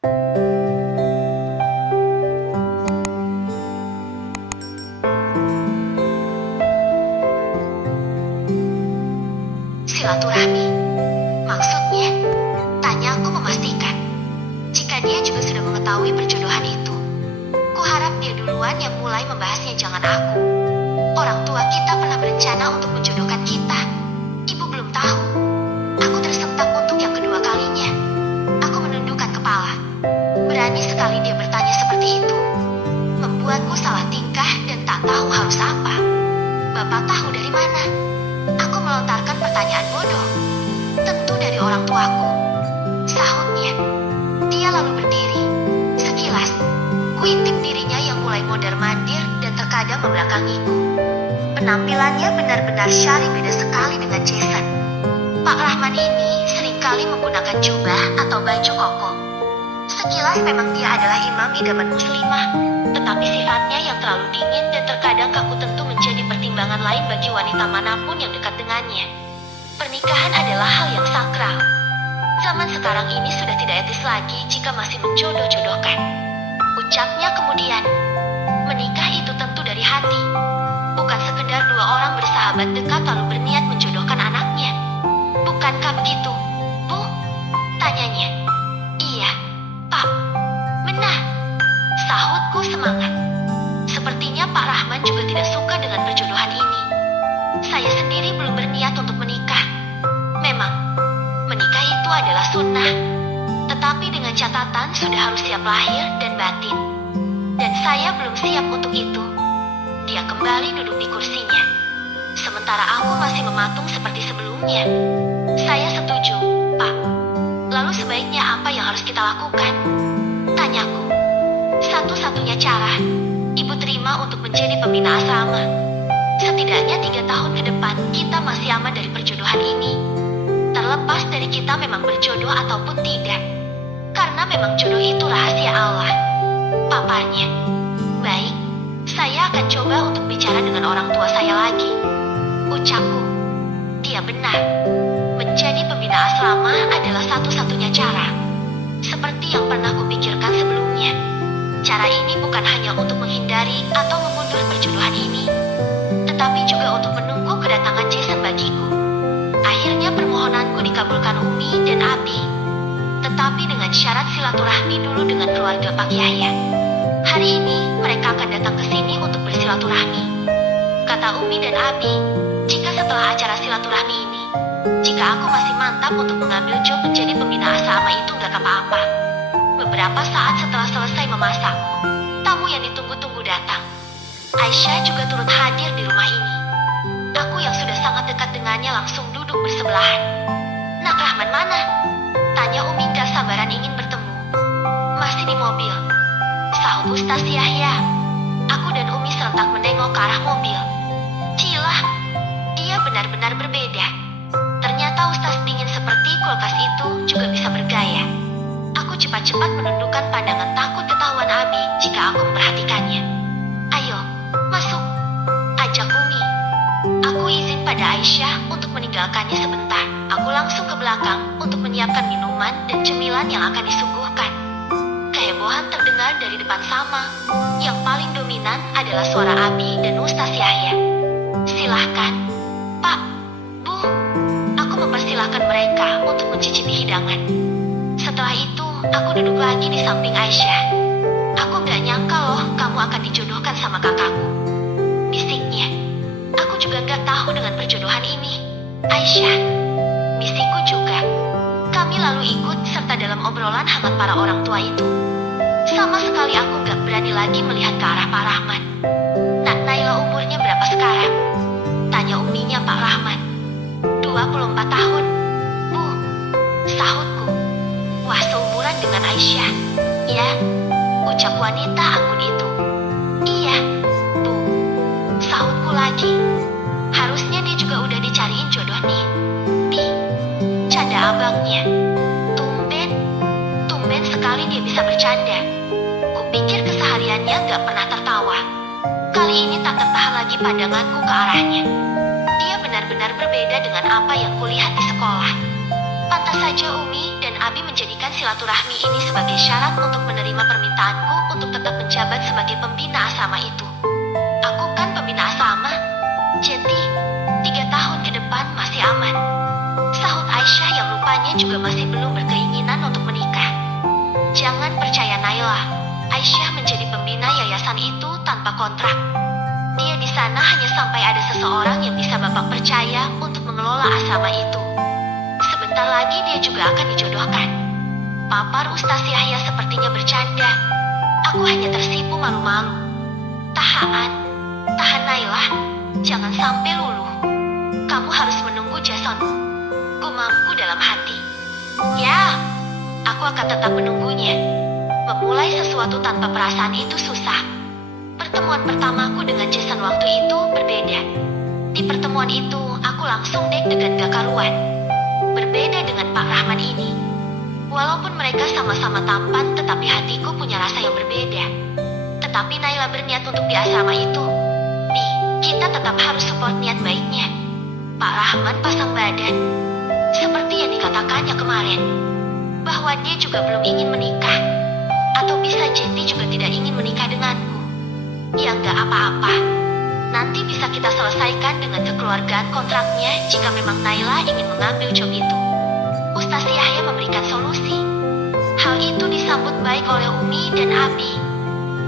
Silaturahmi. Maksudnya, tanya aku memastikan. Jika dia juga sudah mengetahui perjodohan itu, kuharap dia duluan yang mulai membahasnya, jangan aku. Orang tua kita pernah berencana untuk menjodohkan kita. Ibu belum tahu. Aku tersentak untuk yang kedua kalinya. Aku menundukkan kepala. Berani sekali dia bertanya seperti itu. Membuatku salah tingkah dan tak tahu harus apa. Bapak tahu dari mana? Aku melontarkan pertanyaan bodoh. Tentu dari orang tuaku. Sahutnya. Dia lalu berdiri. Sekilas, kuintip dirinya yang mulai mondar-mandir dan terkadang membelakangiku. Penampilannya benar-benar syari, beda sekali dengan Jason. Pak Rahman ini seringkali menggunakan jubah atau baju koko. Sekilas memang dia adalah imam idaman muslimah, tetapi sifatnya yang terlalu dingin dan terkadang kaku tentu menjadi pertimbangan lain bagi wanita manapun yang dekat dengannya. Pernikahan adalah hal yang sakral. Zaman sekarang ini sudah tidak etis lagi jika masih menjodoh-jodohkan. Ucapnya kemudian, menikah itu tentu dari hati. Bukan sekedar dua orang bersahabat dekat lalu berniat menjodohkan anaknya. Bukankah begitu, Bu? Tanyanya. Iya, Pak. Benar. Sahutku semangat. Sepertinya Pak Rahman juga tidak suka dengan perjodohan ini. Saya sendiri belum berniat untuk menikah. Memang, menikah itu adalah sunnah. Tetapi dengan catatan sudah harus siap lahir dan batin. Dan saya belum siap untuk itu. Dia kembali duduk di kursinya. Sementara aku masih mematung seperti sebelumnya. Saya setuju, Pak. Lalu sebaiknya apa yang harus kita lakukan? Tanyaku. Satu-satunya cara, Ibu terima untuk menjadi pembina asrama. Setidaknya 3 tahun ke depan kita masih aman dari perjodohan ini. Terlepas dari kita memang berjodoh ataupun tidak. Karena memang jodoh itu rahasia Allah. Paparnya. Baik, saya akan coba untuk bicara dengan orang tua saya lagi. Ucapku. Dia benar. Menjadi pembina asrama adalah satu-satunya cara. Seperti yang pernah kupikirkan sebelumnya. Cara ini bukan hanya untuk menghindari atau memundur perjodohan ini, tetapi juga untuk menunggu kedatangan Jason bagiku. Akhirnya permohonanku dikabulkan Umi dan Abi. Tetapi dengan syarat silaturahmi dulu dengan keluarga Pak Yahya. Hari ini mereka akan datang ke sini untuk bersilaturahmi. Kata Umi dan Abi, jika setelah acara silaturahmi ini, jika aku masih mantap untuk mengambil job menjadi pembina asrama itu nggak apa-apa. Beberapa saat setelah selesai memasak, tamu yang ditunggu-tunggu datang. Aisyah juga turut hadir di rumah ini. Aku yang sudah sangat dekat dengannya langsung duduk bersebelahan. Nak Rahman mana? Tanya Umi gak sabaran ingin bertemu. Masih di mobil, sahut Ustaz Yahya. Aku dan Umi serentak menengok ke arah mobil. Cilah, dia benar-benar berbeda. Ternyata Ustaz dingin seperti kulkas itu juga bisa bergaya. Aku cepat-cepat menundukkan pandangan takut ketahuan Abi jika aku memperhatikannya. Ayo, masuk. Ajak Umi. Aku izin pada Aisyah untuk meninggalkannya sebentar. Aku langsung ke belakang untuk menyiapkan minuman dan cemilan yang akan disuguhkan. Kehebohan terdengar dari depan sama. Yang paling dominan adalah suara Abi dan Ustaz Yahya. Silahkan, Pak, Bu. Aku mempersilahkan mereka untuk mencicipi hidangan. Setelah itu, aku duduk lagi di samping Aisyah. Aku gak nyangka loh kamu akan dijodohkan sama kakakku. Bisiknya. Aku juga gak tahu dengan perjodohan ini. Aisyah. Bisikku juga. Kami lalu ikut serta dalam obrolan hangat para orang tua itu. Sama sekali aku gak berani lagi melihat ke arah Pak Rahman. Nak Naila umurnya berapa sekarang? Tanya uminya Pak Rahman. 24 tahun. Bu. Sahutku. Wah, seumuran dengan Aisyah. Ya, ucap wanita anggun itu. Iya, Bu. Sahutku lagi. Harusnya dia juga udah dicariin jodoh nih. Bi, canda abangnya. Tumben sekali dia bisa bercanda. Kupikir kesehariannya gak pernah tertawa. Kali ini tak tertahan lagi pandanganku ke arahnya. Dia benar-benar berbeda dengan apa yang kulihat di sekolah. Pantas saja Umi dan Abi menjadikan silaturahmi ini sebagai syarat untuk menerima permintaanku untuk tetap menjabat sebagai pembina asrama itu. Aku kan pembina asrama, jadi 3 tahun ke depan masih aman. Sahut Aisyah yang rupanya juga masih belum berkeinginan untuk menikah. Jangan percaya Naila, Aisyah menjadi pembina yayasan itu tanpa kontrak. Dia di sana hanya sampai ada seseorang yang bisa Bapak percaya untuk mengelola asrama itu. Sebentar lagi dia juga akan dijodohkan. Papar Ustaz Yahya sepertinya bercanda. Aku hanya tersipu malu-malu. Tahan Naila, jangan sampai luluh. Kamu harus menunggu Jasonmu, gumamku dalam hati. Ya, aku akan tetap menunggunya. Memulai sesuatu tanpa perasaan itu susah. Pertemuan pertamaku dengan Jason waktu itu berbeda. Di pertemuan itu, aku langsung deg-degan gak karuan. Berbeda dengan Pak Rahman ini. Walaupun mereka sama-sama tampan, tetapi hatiku punya rasa yang berbeda. Tetapi Naila berniat untuk di asrama itu. Nih, kita tetap harus support niat baiknya. Pak Rahman pasang badan. Seperti yang dikatakannya kemarin. Bahwa dia juga belum ingin menikah. Atau bisa jadi juga tidak ingin menikah denganku. Ya nggak apa-apa. Nanti bisa kita selesaikan dengan kekeluargaan kontraknya jika memang Naila ingin mengambil job itu. Ustaz Yahya memberikan solusi. Hal itu disambut baik oleh Umi dan Abi.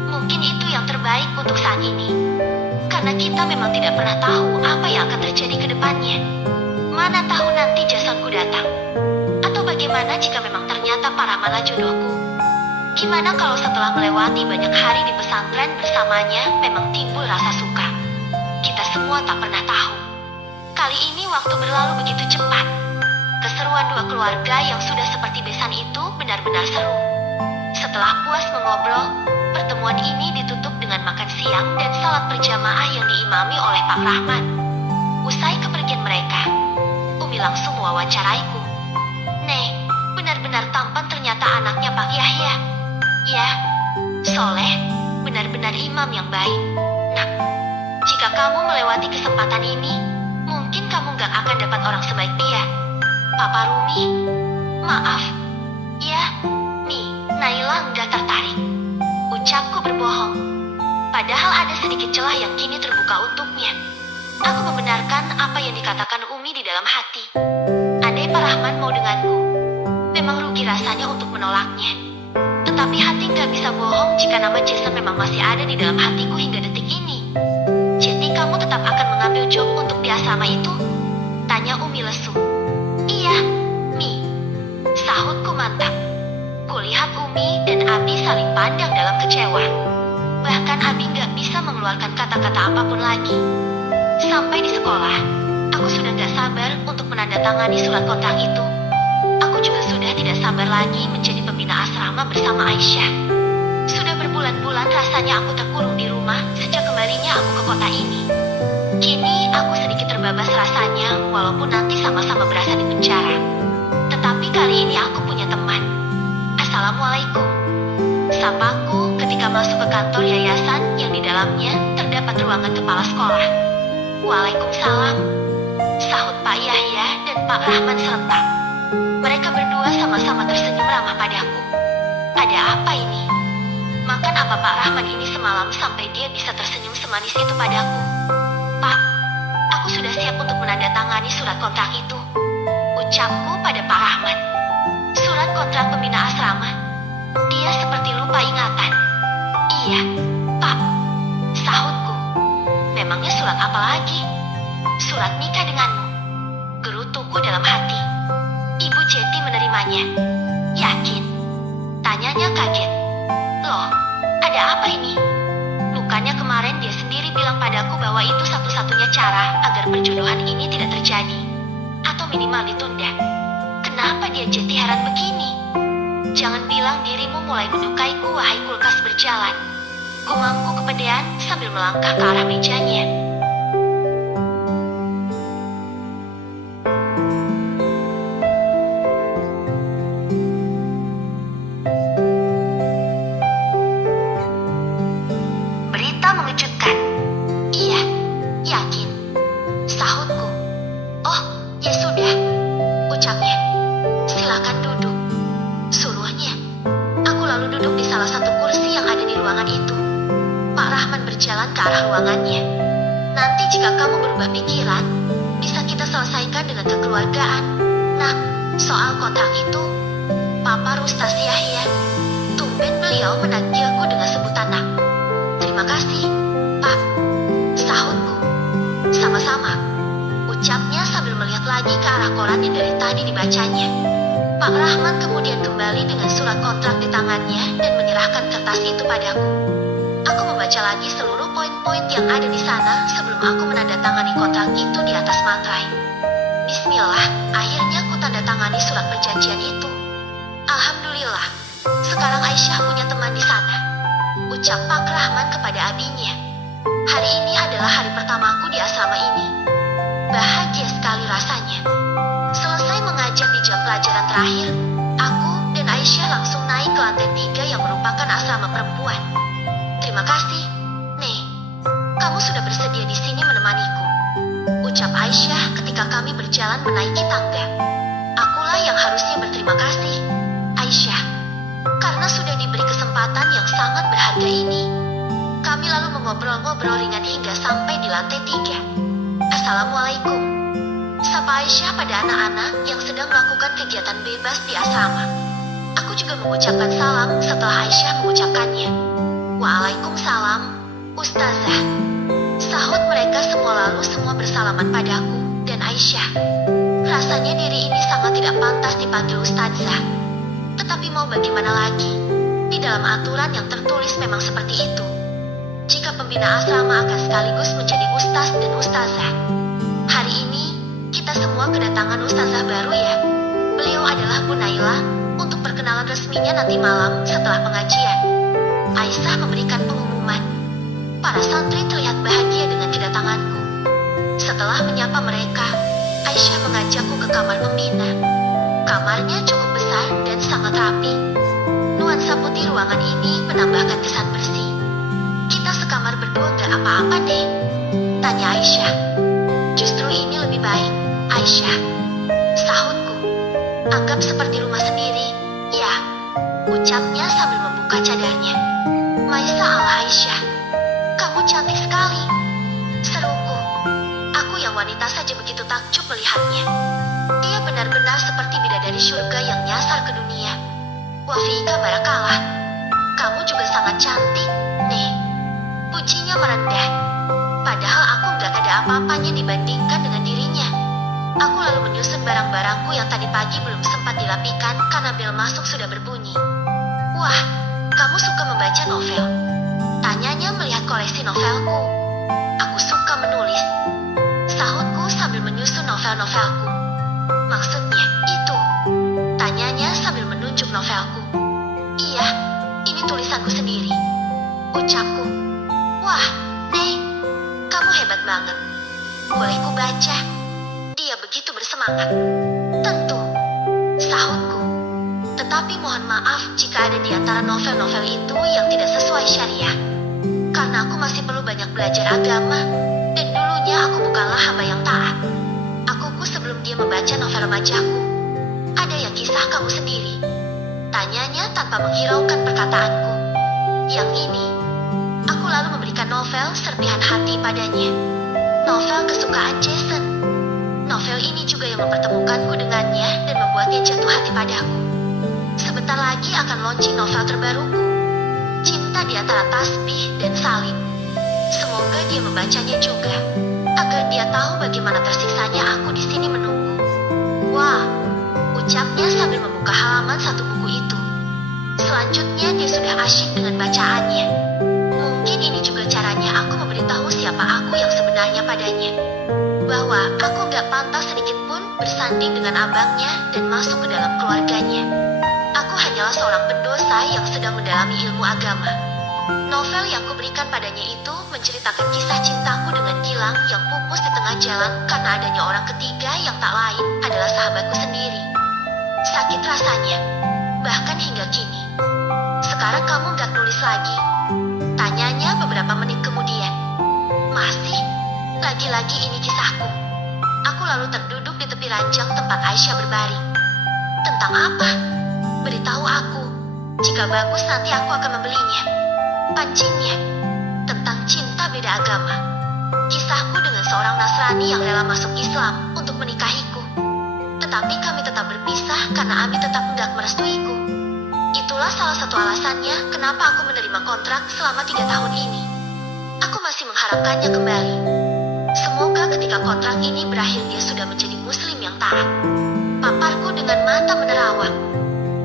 Mungkin itu yang terbaik untuk saat ini. Karena kita memang tidak pernah tahu apa yang akan terjadi ke depannya. Mana tahu nanti Jasonku datang. Atau bagaimana jika memang ternyata Pak Rahmanlah jodohku. Gimana kalau setelah melewati banyak hari di pesantren bersamanya memang timbul rasa suka? Kita semua tak pernah tahu. Kali ini waktu berlalu begitu cepat. Keseruan dua keluarga yang sudah seperti besan itu benar-benar seru. Setelah puas mengobrol, pertemuan ini ditutup dengan makan siang dan salat berjamaah yang diimami oleh Pak Rahman. Usai kepergian mereka, Umi langsung mewawancaraiku. Nih, benar-benar tampan ternyata anaknya Pak Yahya. Ya, soleh, benar-benar imam yang baik. Nah, jika kamu melewati kesempatan ini, mungkin kamu gak akan dapat orang sebaik dia. Papa Rumi, maaf. Ya, Mi, Naila nggak tertarik. Ucapku berbohong. Padahal ada sedikit celah yang kini terbuka untuknya. Aku membenarkan apa yang dikatakan Umi di dalam hati. Andai Pak Rahman mau denganku, memang rugi rasanya untuk menolaknya. Tetapi hati nggak bisa bohong jika nama Jason memang masih ada di dalam hatiku hingga detik ini. Jadi kamu tetap akan mengambil job untuk di asrama itu? Tanya Umi lesu. Iya, Mi. Sahutku mantap. Kulihat Umi dan Abi saling pandang dalam kecewa. Bahkan Abi nggak bisa mengeluarkan kata-kata apapun lagi. Sampai di sekolah, aku sudah nggak sabar untuk menandatangani surat kontrak itu. Aku juga sudah tidak sabar lagi menjadi pembina asrama bersama Aisyah. Sudah berbulan-bulan rasanya aku terkurung di rumah sejak kembalinya aku ke kota ini. Kini aku sedikit terbabas rasanya walaupun nanti sama-sama berasa di penjara. Tetapi kali ini aku punya teman. Assalamualaikum. Sapaku ketika masuk ke kantor yayasan yang di dalamnya terdapat ruangan kepala sekolah. Waalaikumsalam. Sahut Pak Yahya dan Pak Rahman serentak. Mereka berdua sama-sama tersenyum ramah padaku. Ada apa ini? Makan apa Pak Rahman ini semalam sampai dia bisa tersenyum semanis itu padaku? Pak, aku sudah siap untuk menandatangani surat kontrak itu. Ucapku pada Pak Rahman. Surat kontrak pembina asrama. Dia seperti lupa ingatan. Iya, Pak. Sahutku. Memangnya surat apa lagi? Surat nikah denganmu. Gerutuku dalam hati. Ibu Jeti menerimanya. Yakin? Tanyanya kaget. Loh, ada apa ini? Bukannya kemarin dia sendiri bilang padaku bahwa itu satu-satunya cara agar perjodohan ini tidak terjadi. Atau minimal ditunda. Kenapa dia jadi heran begini? Jangan bilang dirimu mulai menyukaiku, wahai kulkas berjalan. Gumamku kepedean sambil melangkah ke arah mejanya. Berita mengejutkan. Iya, yakin. Sahutku. Oh, ya sudah. Ucapnya. Silakan duduk. lalu duduk di salah satu kursi yang ada di ruangan itu. Pak Rahman berjalan ke arah ruangannya. Nanti jika kamu berubah pikiran, bisa kita selesaikan dengan kekeluargaan. Nah, soal kontrak itu, Papa Rustas Yahya. Tumben beliau menagihku dengan sebutan nak. Terima kasih, Pak. Sahutku. Sama-sama. Ucapnya sambil melihat lagi ke arah koran yang dari tadi dibacanya. Pak Rahman kemudian kembali dengan surat kontrak di tangannya dan menyerahkan kertas itu padaku. Aku membaca lagi seluruh poin-poin yang ada di sana sebelum aku menandatangani kontrak itu di atas materai. Bismillah, akhirnya aku tanda tangani surat perjanjian itu. Alhamdulillah, sekarang Aisyah punya teman di sana, ucap Pak Rahman kepada abinya. Hari ini adalah hari pertamaku di asrama ini. Bahagia sekali rasanya. Selesai mengajar di jam pelajaran terakhir, aku dan Aisyah langsung naik ke lantai 3 yang merupakan asrama perempuan. Terima kasih, Nek. Kamu sudah bersedia di sini menemaniku, ucap Aisyah ketika kami berjalan menaiki tangga. Akulah yang harusnya berterima kasih, Aisyah, karena sudah diberi kesempatan yang sangat berharga ini. Kami lalu mengobrol-ngobrol ringan hingga sampai di lantai 3. Assalamualaikum, sapa Aisyah pada anak-anak yang sedang melakukan kegiatan bebas di asrama. Aku juga mengucapkan salam setelah Aisyah mengucapkannya. Waalaikumsalam, Ustazah. Sahut mereka semua bersalaman padaku dan Aisyah. Rasanya diri ini sangat tidak pantas dipanggil Ustazah. Tetapi mau bagaimana lagi? Di dalam aturan yang tertulis memang seperti itu. Jika pembina asrama akan sekaligus menjadi ustaz dan ustazah. Hari ini, kita semua kedatangan ustazah baru ya. Beliau adalah Bu Naila, untuk perkenalan resminya nanti malam setelah pengajian. Aisyah memberikan pengumuman. Para santri terlihat bahagia dengan kedatanganku. Setelah menyapa mereka, Aisyah mengajakku ke kamar pembina. Kamarnya cukup besar dan sangat rapi. Nuansa putih ruangan ini menambahkan kesan bersih. Kita sekamar berdua gak apa-apa deh, tanya Aisyah. Justru ini lebih baik, Aisyah, sahutku. Anggap seperti rumah sendiri, ya, ucapnya sambil membuka cadarnya. Masya Allah Aisyah, kamu cantik sekali, seruku. Aku yang wanita saja begitu takjub melihatnya. Dia benar-benar seperti bidadari surga yang nyasar ke dunia. Wafika barakallah, kamu juga sangat cantik, Nek. Pujinya merendah. Padahal aku gak ada apa-apanya dibandingkan dengan dirinya. Aku lalu menyusun barang-barangku yang tadi pagi belum sempat dirapikan karena bel masuk sudah berbunyi. Wah, kamu suka membaca novel? Tanyanya melihat koleksi novelku. Aku suka menulis, sahutku sambil menyusun novel-novelku. Maksudnya itu? Tanyanya sambil menunjuk novelku. Iya, ini tulisanku sendiri, ucapku. Wah, Nek, kamu hebat banget. Boleh ku baca? Dia begitu bersemangat. Tentu, sahutku. Tetapi mohon maaf jika ada di antara novel-novel itu yang tidak sesuai syariah. Karena aku masih perlu banyak belajar agama, dan dulunya aku bukanlah hamba yang taat. Akuku sebelum dia membaca novel remajaku. Ada yang kisah kamu sendiri? Tanyanya tanpa menghiraukan perkataanku. Yang ini, aku lalu memberikan novel Serpihan Hati padanya. Novel kesukaan Jason. Novel ini juga yang mempertemukanku dengannya dan membuatnya jatuh hati padaku. Sebentar lagi akan launching novel terbaruku, Cinta di Antara Tasbih dan Salib. Semoga dia membacanya juga, agar dia tahu bagaimana tersiksanya aku di sini menunggu. Wah, ucapnya sambil membuka halaman satu buku itu. Selanjutnya dia sudah asyik dengan bacaannya. Mungkin ini juga caranya aku memberitahu siapa aku yang sebenarnya padanya. Bahwa aku gak pantas sedikit pun bersanding dengan abangnya dan masuk ke dalam keluarganya. Aku hanyalah seorang pendosa yang sedang mendalami ilmu agama. Novel yang kuberikan padanya itu menceritakan kisah cintaku dengan Gilang yang pupus di tengah jalan karena adanya orang ketiga yang tak lain adalah sahabatku sendiri. Sakit rasanya, bahkan hingga kini. Sekarang kamu gak nulis lagi? Tanyanya beberapa menit kemudian. Masih? Lagi-lagi ini kisahku. Aku lalu terduduk di tepi ranjang tempat Aisyah berbaring. Tentang apa? Beritahu aku, Jika bagus nanti aku akan membelinya. Pancinya, tentang cinta beda agama. Kisahku dengan seorang Nasrani yang rela masuk Islam untuk menikahiku. Tetapi kami tetap berpisah karena Ami tetap hendak merestuiku. Itulah salah satu alasannya kenapa aku menerima kontrak selama 3 tahun ini. Aku masih mengharapkannya kembali. Semoga ketika kontrak ini berakhir dia sudah menjadi muslim yang taat. Paparku dengan mata menerawang.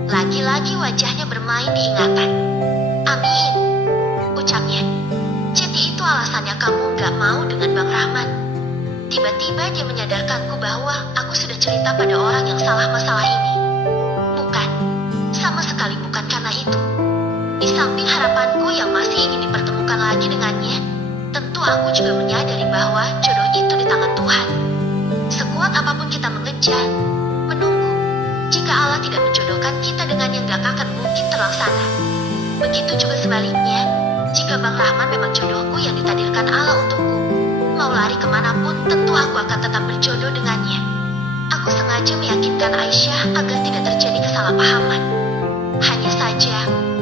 Lagi-lagi wajahnya bermain di ingatan. Amin, ucapnya. Jadi itu alasannya kamu gak mau dengan Bang Rahman. Tiba-tiba dia menyadarkanku bahwa aku sudah cerita pada orang yang salah masalah ini. Bukan, sama sekali bukan karena itu. Di samping harapanku yang masih ingin dipertemukan lagi dengannya, tentu aku juga menyadari bahwa jodoh itu di tangan Tuhan. Sekuat apapun kita mengejar, menunggu, jika Allah tidak menjodohkan kita dengan yang gak akan mungkin terlaksana. Begitu juga sebaliknya, jika Bang Rahman memang jodohku yang ditakdirkan Allah untukku, mau lari kemanapun tentu aku akan tetap berjodoh dengannya. Aku sengaja meyakinkan Aisyah agar tidak terjadi kesalahpahaman. Hanya saja,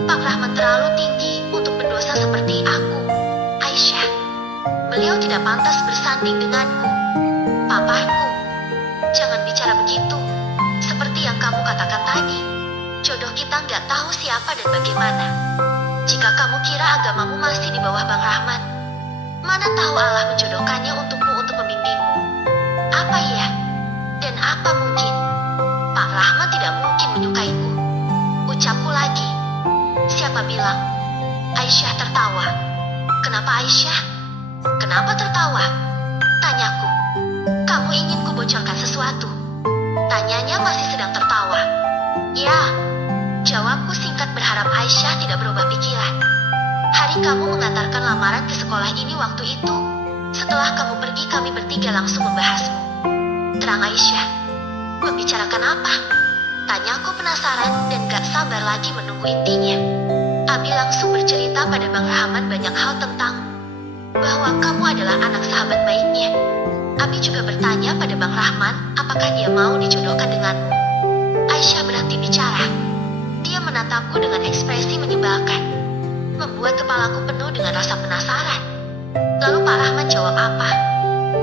Bang Rahman terlalu tinggi untuk pendosa seperti aku, Aisyah. Beliau tidak pantas bersanding denganku. Paparku, jangan bicara begitu. Seperti yang kamu katakan tadi, jodoh kita nggak tahu siapa dan bagaimana. Jika kamu kira agamamu masih di bawah Bang Rahman, mana tahu Allah menjodohkannya untukmu untuk membimbingmu. Apa ya? Dan apa mungkin? Pak Rahman tidak mungkin menyukaiku. Ucapku lagi. Siapa bilang? Aisyah tertawa. Kenapa Aisyah? Kenapa tertawa? Tanyaku. Kamu ingin kubocorkan sesuatu? Tanyanya masih sedang tertawa. Ya, jawabku singkat berharap Aisyah tidak berubah pikiran. Hari kamu mengantarkan lamaran ke sekolah ini waktu itu. Setelah kamu pergi kami bertiga langsung membahasmu. Terang Aisyah. Membicarakan apa? Tanyaku penasaran dan gak sabar lagi menunggu intinya. Abi langsung bercerita pada Bang Rahman banyak hal tentang bahwa kamu adalah anak sahabat baiknya. Abi juga bertanya pada Bang Rahman apakah dia mau dijodohkan denganmu. Aisyah berhenti bicara. Dia menatapku dengan ekspresi menyebalkan, membuat kepalaku penuh dengan rasa penasaran. Lalu Pak Rahman jawab apa?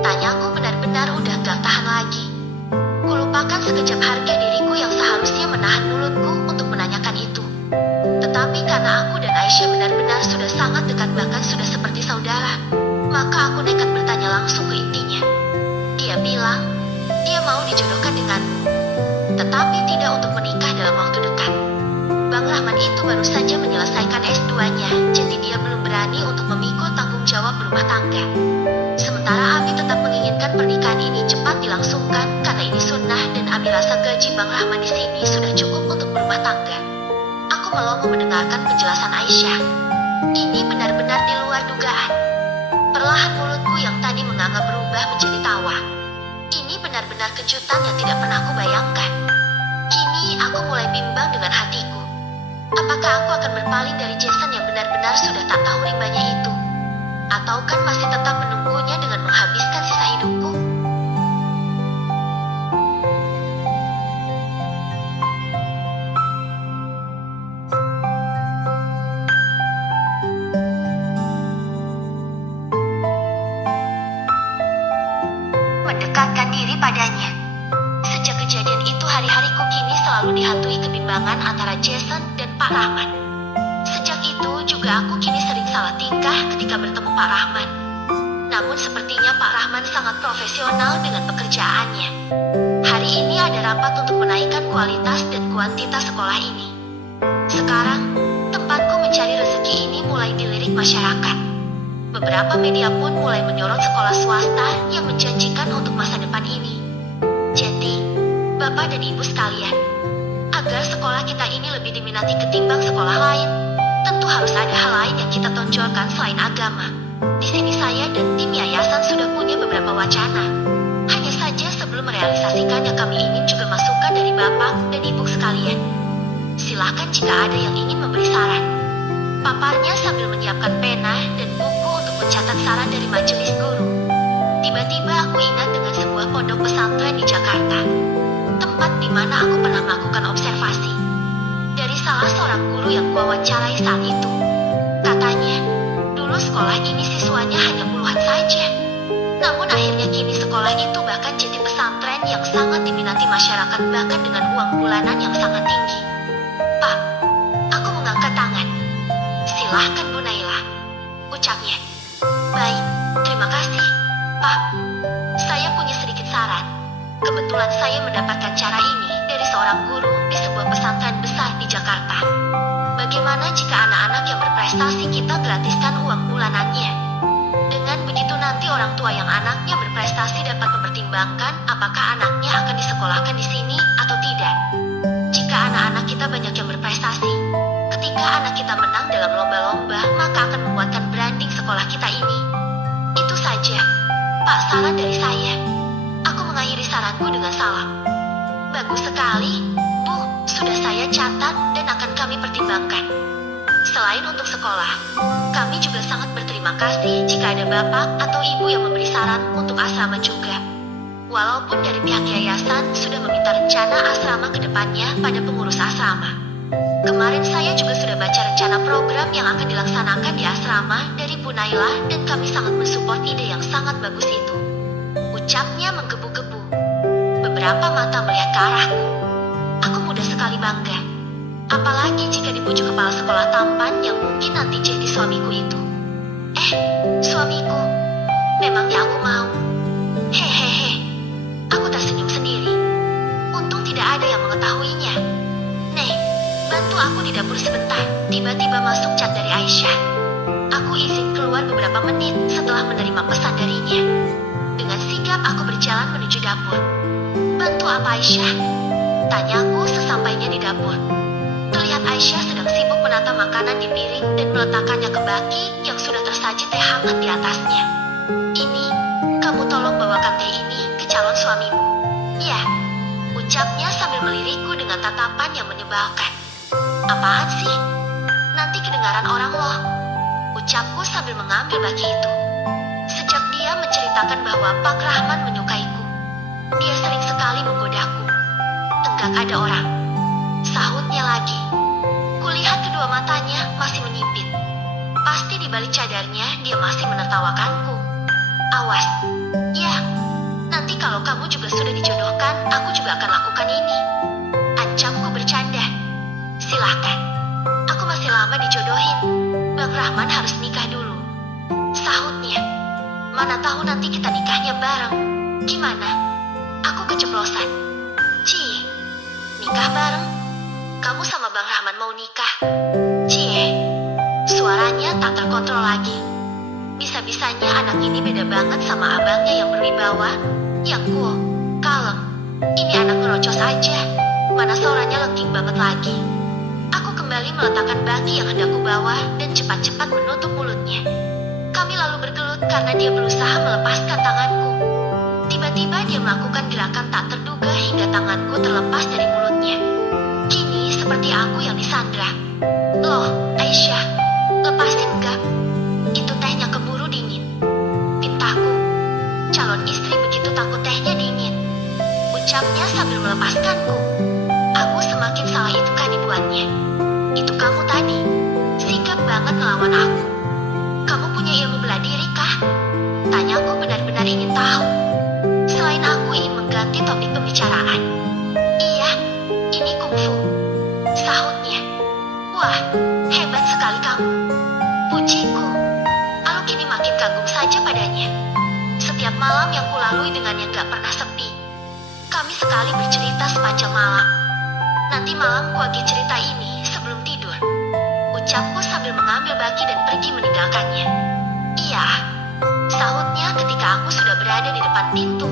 Tanyaku benar-benar udah gak tahan lagi. Kulupakan sekejap harga diriku yang seharusnya menahan mulutku untuk menanyakan itu. Tetapi karena aku dan Aisyah benar-benar sudah sangat dekat bahkan sudah seperti saudara, maka aku nekat bertanya langsung ke intinya. Dia bilang, dia mau dijodohkan denganmu, tetapi tidak untuk menikah dalam waktu dekat. Bang Rahman itu baru saja menyelesaikan S2-nya, jadi dia belum berani untuk memikul tanggung jawab berumah tangga. Sementara Abi tetap menginginkan pernikahan ini cepat dilangsungkan karena ini sunnah dan Abi rasa gaji Bang Rahman di sini sudah cukup untuk berumah tangga. Aku melongo mendengarkan penjelasan Aisyah. Ini benar-benar di luar dugaan. Perlahan mulutku yang tadi menganga berubah menjadi tawa. Ini benar-benar kejutan yang tidak pernah aku bayangkan. Kini aku mulai bimbang dengan hatiku. Apakah aku akan berpaling dari Jason yang benar-benar sudah tak tahu rimbanya itu? Ataukah masih tetap menunggunya dengan menghabiskan sisa hidupku? Mendekatkan diri padanya. Sejak kejadian itu hari-hariku kini selalu dihantui kebimbangan antara Jason dan Pak Rahman. Sejak itu juga aku kini sering salah tingkah ketika bertemu Pak Rahman. Namun sepertinya Pak Rahman sangat profesional dengan pekerjaannya. Hari ini ada rapat untuk menaikkan kualitas dan kuantitas sekolah ini. Sekarang, tempatku mencari rezeki ini mulai dilirik masyarakat. Beberapa media pun mulai menyorot sekolah swasta yang menjanjikan untuk masa depan ini. Jadi, Bapak dan Ibu sekalian, agar sekolah kita ini lebih diminati ketimbang sekolah lain, tentu harus ada hal lain yang kita tonjolkan selain agama. Di sini saya dan tim yayasan sudah punya beberapa wacana. Hanya saja sebelum merealisasikannya kami ingin juga masukan dari Bapak dan Ibu sekalian. Silahkan jika ada yang ingin memberi saran. Paparnya sambil menyiapkan pena dan buku untuk mencatat saran dari majelis guru. Tiba-tiba aku ingat dengan sebuah pondok pesantren di Jakarta. Tempat di mana aku pernah melakukan observasi. Dari salah seorang seorang guru yang gua wawancarai saat itu. Katanya, dulu sekolah ini siswanya hanya puluhan saja. Namun akhirnya kini sekolah itu bahkan jadi pesantren yang sangat diminati masyarakat, bahkan dengan uang bulanan yang sangat tinggi. Pak, aku mengangkat tangan. Silahkan Bu Naila, ucapnya. Baik, terima kasih, Pak. Saya punya sedikit saran. Kebetulan saya mendapatkan cara ini dari seorang guru di sebuah pesantren besar di Jakarta. Bagaimana jika anak-anak yang berprestasi kita gratiskan uang bulanannya? Dengan begitu nanti orang tua yang anaknya berprestasi dapat mempertimbangkan apakah anaknya akan disekolahkan di sini atau tidak. Jika anak-anak kita banyak yang berprestasi, ketika anak kita menang dalam lomba-lomba, maka akan menguatkan branding sekolah kita ini. Itu saja, Pak, saran dari saya. Aku mengakhiri saranku dengan salam. Bagus sekali, Bu, sudah saya catat dan akan kami pertimbangkan. Selain untuk sekolah, kami juga sangat berterima kasih jika ada bapak atau ibu yang memberi saran untuk asrama juga. Walaupun dari pihak yayasan sudah meminta rencana asrama ke depannya pada pengurus asrama. Kemarin saya juga sudah baca rencana program yang akan dilaksanakan di asrama dari Bu Naila dan kami sangat mensupport ide yang sangat bagus itu. Ucapnya menggebu-gebu. Beberapa mata melihat ke arahku. Aku mudah sekali bangga. Apalagi jika dipujuk kepala sekolah tampan yang mungkin nanti jadi suamiku itu. Suamiku? Memangnya aku mau? Hehehe. Aku tersenyum sendiri. Untung tidak ada yang mengetahuinya. Nek, bantu aku di dapur sebentar. Tiba-tiba masuk chat dari Aisyah. Aku izin keluar beberapa menit setelah menerima pesan darinya. Dengan sigap aku berjalan menuju dapur. Bantu apa, Aisyah? Tanyaku sesampainya di dapur. Terlihat Aisyah sedang sibuk menata makanan di piring dan meletakkannya ke baki yang sudah tersaji teh hangat di atasnya. Ini, kamu tolong bawakan teh ini ke calon suamimu. Ya, ucapnya sambil melirikku dengan tatapan yang menyebalkan. Apaan sih? Nanti kedengaran orang loh. Ucapku sambil mengambil baki itu. Sejak dia menceritakan bahwa Pak Rahman menyukaiku, dia sering sekali menggodaku. Enggak ada orang. Sahutnya lagi. Kulihat kedua matanya masih menyipit. Pasti di balik cadarnya dia masih menertawakanku. Awas. Ya, nanti kalau kamu juga sudah dijodohkan, aku juga akan lakukan ini. Ancamku bercanda. Silahkan. Aku masih lama dijodohin. Bang Rahman harus nikah dulu. Sahutnya. Mana tahu nanti kita nikahnya bareng. Gimana? Aku keceplosan. Cie, nikah bareng? Kamu sama Bang Rahman mau nikah? Cie, suaranya tak terkontrol lagi. Bisa-bisanya anak ini beda banget sama abangnya yang berwibawa, yang cool, kalem. Ini anak ngerocos aja. Mana suaranya lenting banget lagi. Aku kembali meletakkan baki yang hendak kubawa dan cepat-cepat menutup mulutnya. Kami lalu bergelut karena dia berusaha melepaskan tanganku. Tiba-tiba dia melakukan gerakan tak terduga hingga tanganku terlepas dari mulutnya. Kini seperti aku yang disandra. Loh, Aisyah, lepasin enggak? Itu tehnya keburu dingin. Pintaku. Calon istri begitu takut tehnya dingin. Ucapnya sambil melepaskanku. Aku semakin salah itukah dibuatnya. Itu kamu tadi. Sigap banget ngelawan aku. Kamu punya ilmu bela diri kah? Tanyaku benar-benar ingin tahu. Selain aku ingin mengganti topik pembicaraan. Iya, ini kungfu. Sahutnya. Wah, hebat sekali kamu. Pujiku. Aku kini makin kagum saja padanya. Setiap malam yang kulalui dengannya gak pernah sepi. Kami sekali bercerita sepanjang malam. Nanti malam ku agi cerita ini sebelum tidur. Ucapku sambil mengambil baki dan pergi meninggalkannya. Iya, sahutnya ketika aku sudah berada di depan pintu.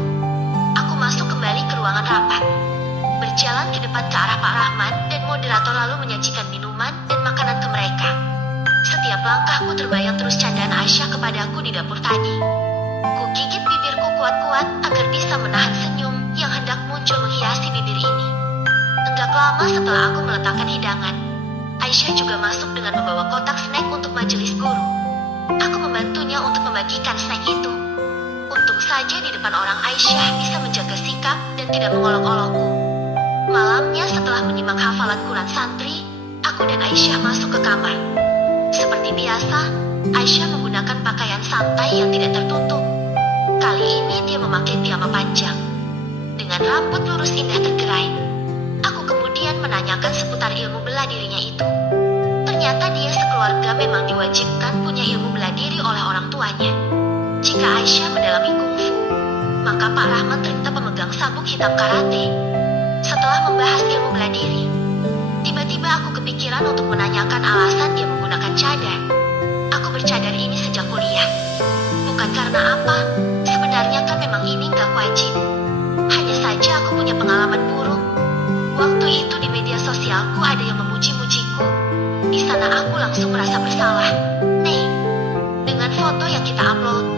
Aku masuk kembali ke ruangan rapat. Berjalan ke depan ke arah Pak Rahman dan moderator lalu menyajikan minuman dan makanan ke mereka. Setiap langkahku terbayang terus candaan Aisyah kepadaku di dapur tadi. Ku gigit bibirku kuat-kuat agar bisa menahan senyum yang hendak muncul menghiasi bibir ini. Enggak lama setelah aku meletakkan hidangan, Aisyah juga masuk dengan membawa kotak snack untuk majelis guru. Aku membantunya untuk membagikan snack itu. Untung saja di depan orang Aisyah bisa menjaga sikap dan tidak mengolok-olokku. Malamnya setelah menyimak hafalan Quran santri, aku aku dan Aisyah masuk ke kamar. Seperti biasa, Aisyah menggunakan pakaian santai yang tidak tertutup. Kali ini dia memakai piyama panjang. Dengan rambut lurus indah tergerai. Aku kemudian menanyakan seputar ilmu bela dirinya itu. Ternyata dia sekeluarga memang diwajibkan punya ilmu bela diri oleh orang tuanya. Jika Aisyah mendalami kungfu, maka Pak Rahmat ternyata pemegang sabuk hitam karate. Setelah membahas ilmu bela diri, tiba-tiba aku kepikiran untuk menanyakan alasan dia menggunakan cadar. Aku bercadar ini sejak kuliah. Bukan karena apa, sebenarnya kan memang ini gak wajib. Hanya saja aku punya pengalaman buruk. Waktu itu di media sosialku ada yang memuji-mujiku. Di sana aku langsung merasa bersalah. Nih, dengan foto yang kita upload,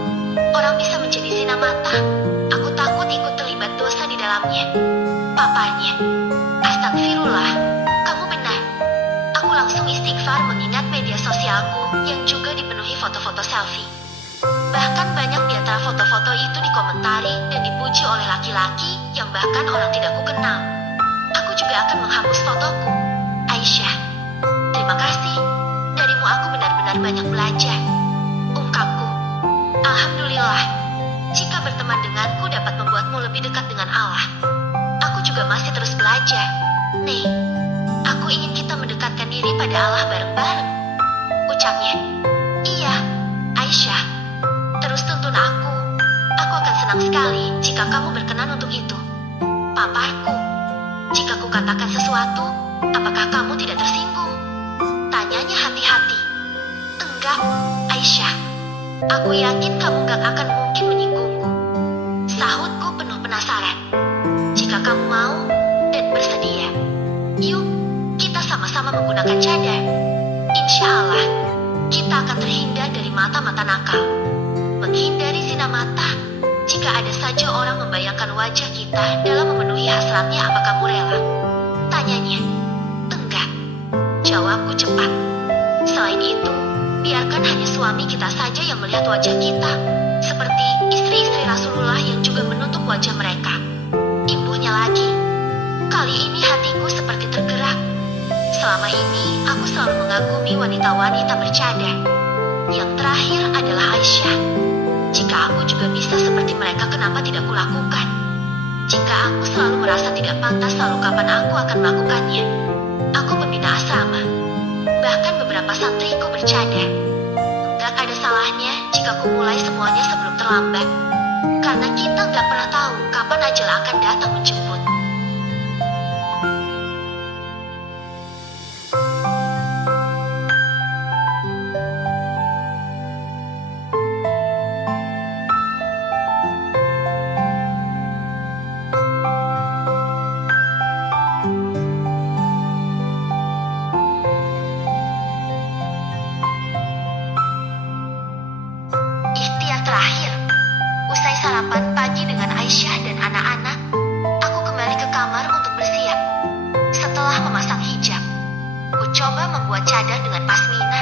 orang bisa menjadi zina mata. Aku takut ikut terlibat dosa di dalamnya. Paparnya, astagfirullah, kamu benar. Aku langsung istighfar mengingat media sosialku yang juga dipenuhi foto-foto selfie. Bahkan banyak di antara foto-foto itu dikomentari dan dipuji oleh laki-laki yang bahkan orang tidak kukenal. Aku juga akan menghapus fotoku. Aisyah, terima kasih. Darimu aku benar-benar banyak belajar. Ungkapku. Alhamdulillah, jika berteman denganku dapat membuatmu lebih dekat dengan Allah. Aku juga masih terus belajar. Nih, aku ingin kita mendekatkan diri pada Allah bareng-bareng. Ucapnya. Iya, Aisyah. Terus tuntun aku. Aku akan senang sekali jika kamu berkenan untuk itu. Paparku. Jika kukatakan sesuatu, apakah kamu tidak tersinggung? Tanyanya hati-hati. Enggak, Aisyah. Aku yakin kamu gak akan mungkin menyinggungku. Sahutku penuh penasaran. Jika kamu mau dan bersedia, yuk kita sama-sama menggunakan cadar. Insya Allah, kita akan terhindar dari mata-mata nakal. Menghindari zina mata. Jika ada saja orang membayangkan wajah kita dalam memenuhi hasratnya, apa kamu rela? Tanyanya. Enggak. Jawabku cepat. Selain itu, biarkan hanya suami kita saja yang melihat wajah kita, seperti istri-istri Rasulullah yang juga menutup wajah mereka. Imbuhnya lagi. Kali ini hatiku seperti tergerak. Selama ini, aku selalu mengagumi wanita-wanita bercadar. Yang terakhir adalah Aisyah. Jika aku juga bisa seperti mereka, kenapa tidak kulakukan? Jika aku selalu merasa tidak pantas, lalu kapan aku akan melakukannya? Aku pembina asrama. Bahkan beberapa santriku bercadar. Gak ada salahnya jika ku mulai semuanya sebelum terlambat. Karena kita gak pernah tahu kapan ajal akan datang menjemput. Sarapan pagi dengan Aisyah dan anak-anak, aku kembali ke kamar untuk bersiap. Setelah memasang hijab, ku coba membuat cadar dengan pasmina.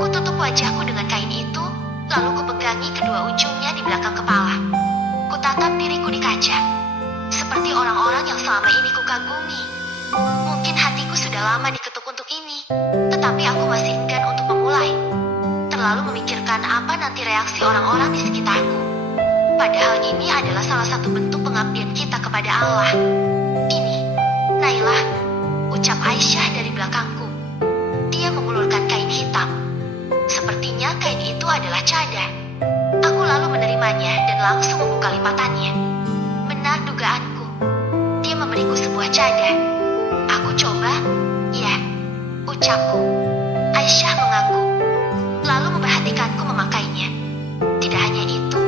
Ku tutup wajahku dengan kain itu, lalu ku pegangi kedua ujungnya di belakang kepala. Ku tatap diriku di kaca, seperti orang-orang yang selama ini ku kagumi. Mungkin hatiku sudah lama diketuk untuk ini, tetapi aku masih enggan untuk memulai. Terlalu memikirkan apa nanti reaksi orang-orang di sekitarku. Padahal ini adalah salah satu bentuk pengabdian kita kepada Allah. Ini, Nailah, ucap Aisyah dari belakangku. Dia mengulurkan kain hitam. Sepertinya kain itu adalah cadar. Aku lalu menerimanya dan langsung membuka lipatannya. Benar dugaanku. Dia memberiku sebuah cadar. Aku coba, ya, ucapku. Aisyah mengangguk, lalu memperhatikanku memakainya. Tidak hanya itu,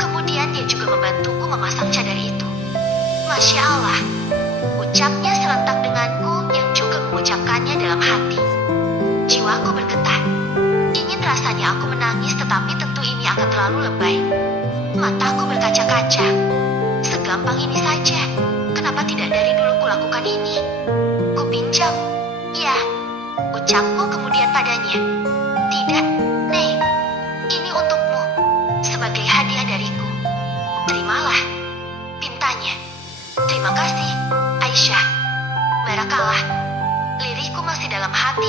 kemudian dia juga membantuku memasang cadar itu. Masya Allah, ucapnya serentak denganku yang juga mengucapkannya dalam hati. Jiwaku bergetar. Ingin rasanya aku menangis, tetapi tentu ini akan terlalu lebay. Mataku berkaca-kaca. Segampang ini saja. Kenapa tidak dari dulu kulakukan ini? Kupinjam. Ya, ucapku kemudian padanya. Tidak, Nei. Ini untukmu. Sebagai hadiah dariku. Terimalah. Pintanya. Terima kasih, Aisyah. Barakallah. Lirihku masih dalam hati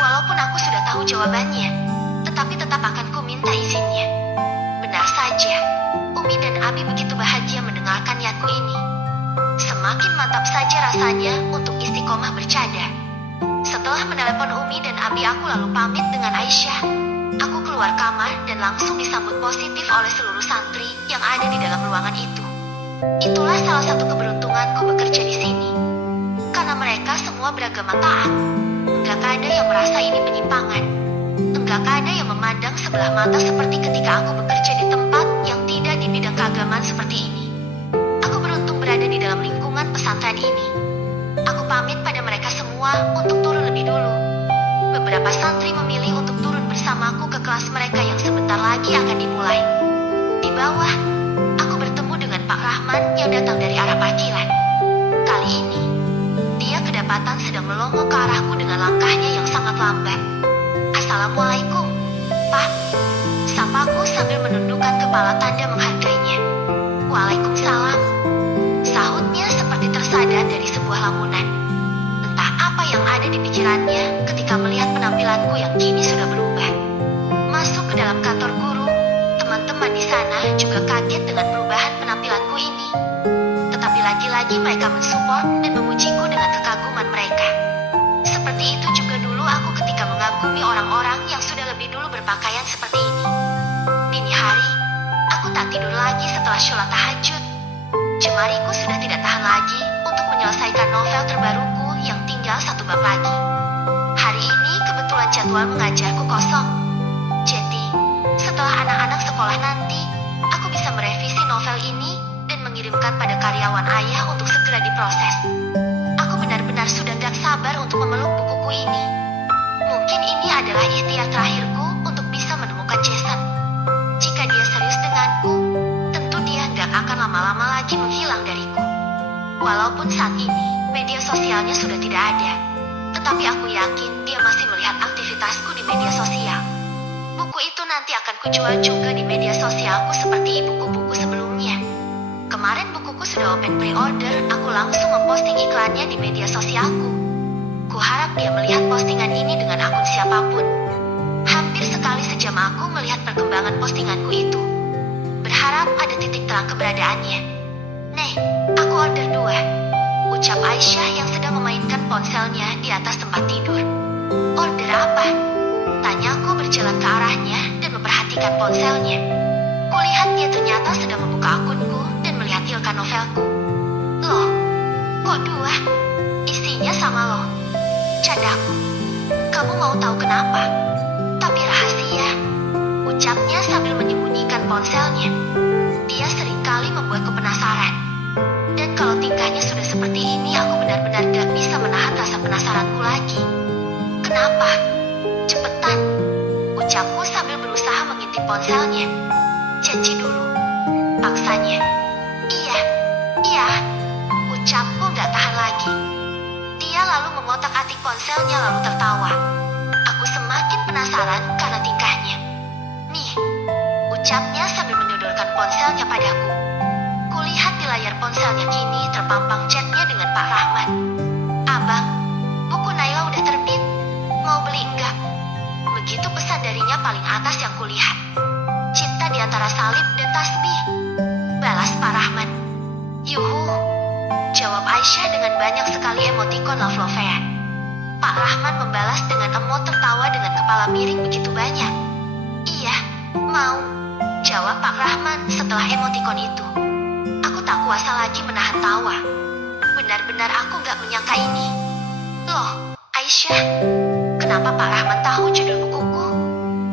Walaupun aku sudah tahu jawabannya, tetapi tetap akan ku minta izinnya. Benar saja, Umi dan Abi begitu bahagia mendengarkan niatku ini. Semakin mantap saja rasanya untuk istiqomah bercadar. Setelah menelepon Umi dan Abi, aku lalu pamit dengan Aisyah. Aku keluar kamar dan langsung disambut positif oleh seluruh santri yang ada di dalam ruangan itu. Itulah salah satu keberuntunganku bekerja di sini. Karena mereka semua beragama taat. Enggak ada yang merasa ini penyimpangan. Enggak ada yang memandang sebelah mata seperti ketika aku bekerja di tempat yang tidak di bidang keagamaan seperti ini. Aku beruntung berada di dalam lingkungan pesantren ini. Aku pamit pada mereka semua untuk turun lebih dulu. Beberapa santri memilih untuk turun bersamaku ke kelas mereka yang sebentar lagi akan dimulai. Di bawah, aku bertemu dengan Pak Rahman yang datang dari arah parkiran. Kali ini, dia kedapatan sedang melongo ke arahku dengan langkahnya yang sangat lambat. Assalamualaikum, Pak. Sapaku sambil menundukkan kepala tanda menghargainya. Waalaikumsalam. Sahutnya seperti tersadar dari sebuah lamunan. Entah apa yang ada di pikirannya ketika melihat penampilanku yang kini sudah berubah. Masuk ke dalam kantor guru, teman-teman di sana juga kaget dengan perubahan penampilanku ini. Tetapi lagi-lagi mereka mensupport dan memujiku dengan kekaguman mereka. Seperti itu juga dulu aku ketika mengagumi orang-orang yang sudah lebih dulu berpakaian seperti ini. Dini hari, aku tak tidur lagi setelah sholat tahajud. Jemariku sudah tidak tahan lagi untuk menyelesaikan novel terbaruku yang tinggal satu bab lagi. Hari ini kebetulan jadwal mengajarku kosong. Jadi, setelah anak-anak sekolah nanti, aku bisa merevisi novel ini dan mengirimkan pada karyawan ayah untuk segera diproses. Aku benar-benar sudah gak sabar untuk memeluk bukuku ini. Mungkin ini adalah ikhtiar terakhirku untuk bisa menemukan Jason. Jika dia serius denganku, tentu dia gak akan lama-lama lagi menghilang dariku. Walaupun saat ini media sosialnya sudah tidak ada, tetapi aku yakin dia masih melihat aktivitasku di media sosial. Buku itu nanti akan kujual juga di media sosialku seperti buku-buku sebelumnya. Kemarin bukuku sudah open pre-order, aku langsung memposting iklannya di media sosialku. Kuharap dia melihat postingan ini dengan akun siapapun. Hampir sekali sejam aku melihat perkembangan postinganku itu. Berharap ada titik terang keberadaannya. Nih, aku order 2. Ucap Aisyah yang sedang memainkan ponselnya di atas tempat tidur. Order apa? Tanyaku berjalan ke arahnya dan memperhatikan ponselnya. Kulihat dia ternyata sedang membuka akunku dan melihat ilkan novelku. Loh, kok 2? Isinya sama loh. Candaku. Kamu mau tahu kenapa? Tapi rahasia. Ucapnya sambil menyembunyikan ponselnya. Dia seringkali membuatku penasaran. Dan kalau tingkahnya sudah seperti ini, aku benar-benar gak bisa menahan rasa penasaranku lagi. Kenapa? Cepetan. Ucapku sambil berusaha mengintip ponselnya. Janji dulu. Paksanya. Iya. Ucapku gak tahan lagi. Dia lalu mengotak-atik ponselnya lalu tertawa. Aku semakin penasaran karena tingkahnya. Nih, ucapnya sambil menyodorkan ponselnya padaku. Kulihat di layar ponselnya kini terpampang chatnya dengan Pak Rahman. Abang, buku Naila udah terbit. Mau beli enggak? Begitu pesan darinya paling atas yang kulihat. Cinta di antara salib dan tasbih. Balas Pak Rahman. Yuhu. Jawab Aisyah dengan banyak sekali emotikon love-lovean. Pak Rahman membalas dengan emot tertawa dengan kepala miring begitu banyak. Iya, mau. Jawab Pak Rahman setelah emotikon itu. Aku tak kuasa lagi menahan tawa. Benar-benar aku gak menyangka ini. Loh, Aisyah, kenapa Pak Rahman tahu judul bukuku?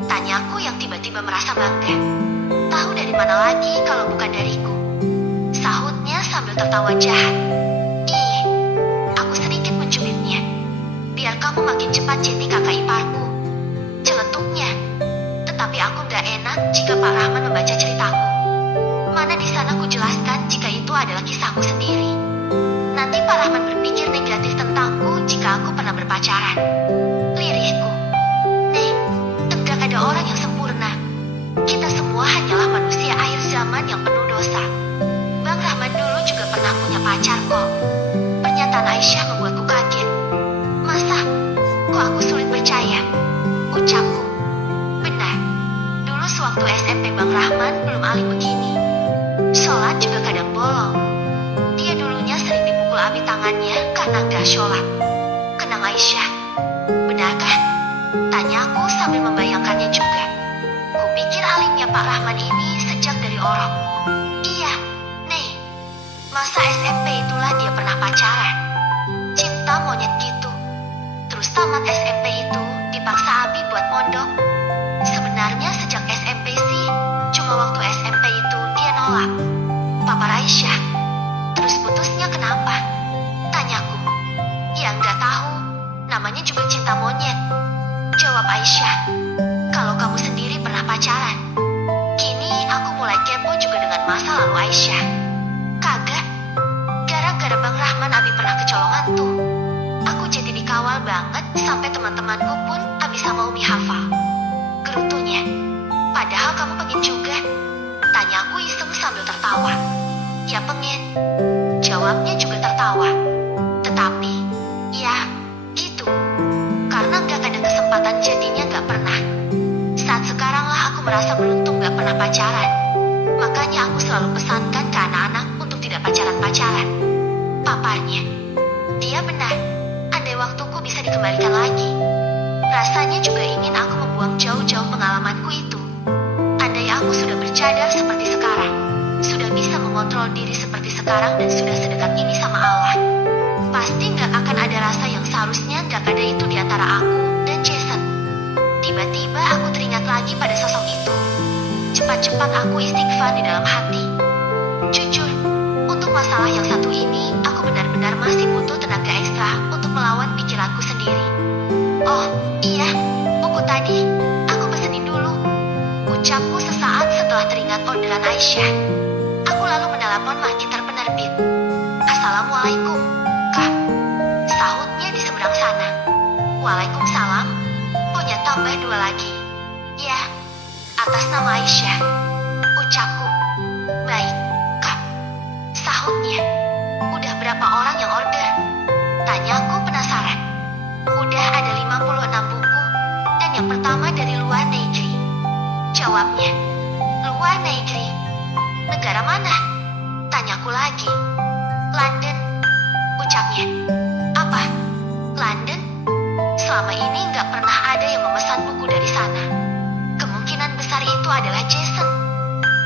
Tanyaku yang tiba-tiba merasa bangga. Tahu dari mana lagi kalau bukan dariku? Sahutnya sambil tertawa jahat. Ih, aku sedikit mencubitnya. Biar kamu makin cepat jadi kakak iparku. Celetuknya. Tetapi aku gak enak jika Pak Rahman membaca ceritaku. Mana di sana ku jelaskan jika itu adalah kisahku sendiri. Nanti Pak Rahman berpikir negatif tentangku jika aku pernah berpacaran. Lirihku. Nih, tegak ada orang yang sempurna. Kita semua hanyalah manusia akhir zaman yang penuh dosa. Bang Rahman dulu juga pernah punya pacar kok. Pernyataan Aisyah membuatku kaget. Masa? Kok aku sulit percaya? percaya. Ucapku. Benar. Dulu sewaktu SMP Bang Rahman belum alim begini. Sholat juga kadang bolong. Dia dulunya sering dipukul Abi tangannya karena nggak sholat. Kenang Aisyah. Benarkah? Tanyaku sambil membayangkannya juga. Kupikir alimnya Pak Rahman ini sejak dari orok. Iya, Nih. Masa SMP itulah dia pernah pacaran. Cinta monyet gitu. Terus tamat SMP itu dipaksa Abi buat mondok. Sebenarnya sejak SMP sih, cuma waktu SMP itu dia nolak. Papar Aisyah. Terus putusnya kenapa? Tanyaku. Ya nggak tahu, namanya juga cinta monyet. Jawab Aisyah. Kalau kamu sendiri pernah pacaran? Kini aku mulai kepo juga dengan masa lalu Aisyah. Kagak. Gara-gara Bang Rahman Abi pernah kecolongan tuh. Aku jadi dikawal banget sampai teman-temanku pun Abi sama Umi hafal. Gerutunya. Padahal kamu pengen juga? Tanyaku iseng sambil tertawa. Ya pengen. Jawabnya juga tertawa. Tetapi, ya, gitu. Karena gak ada kesempatan jadinya gak pernah. Saat sekarang lah aku merasa beruntung gak pernah pacaran. Makanya aku selalu pesankan ke anak-anak untuk tidak pacaran-pacaran. Paparnya. Dia benar. Andai waktuku bisa dikembalikan lagi. Rasanya juga ingin aku membuang jauh-jauh pengalamanku itu. Andai aku sudah bercadar seperti sekarang. Sudah bisa mengontrol diri seperti sekarang dan sudah sedekat ini sama Allah. Pasti gak akan ada rasa yang seharusnya gak ada itu di antara aku dan Jason. Tiba-tiba aku teringat lagi pada sosok itu. Cepat-cepat aku istighfar di dalam hati. Jujur, untuk masalah yang satu ini, aku benar-benar masih butuh tenaga ekstra untuk melawan pikiranku sendiri. Oh, iya, buku tadi. Aku pesenin dulu. Ucapku sesaat setelah teringat orderan Aisyah. Aku lalu menelepon marketer penerbit. Assalamualaikum, Kak. Sahutnya di seberang sana. Waalaikumsalam. Punya tambah 2 lagi. Ya, atas nama Aisyah. Ucapku. Baik, Kak. Sahutnya. Udah berapa orang yang order? Tanyaku penasaran. Udah ada 56 buku. Dan yang pertama dari luar negeri. Jawabnya. Luar negeri. Negara mana? Tanyaku lagi. London. Ucapnya. Apa? London? Selama ini nggak pernah ada yang memesan buku dari sana. Kemungkinan besar itu adalah Jason.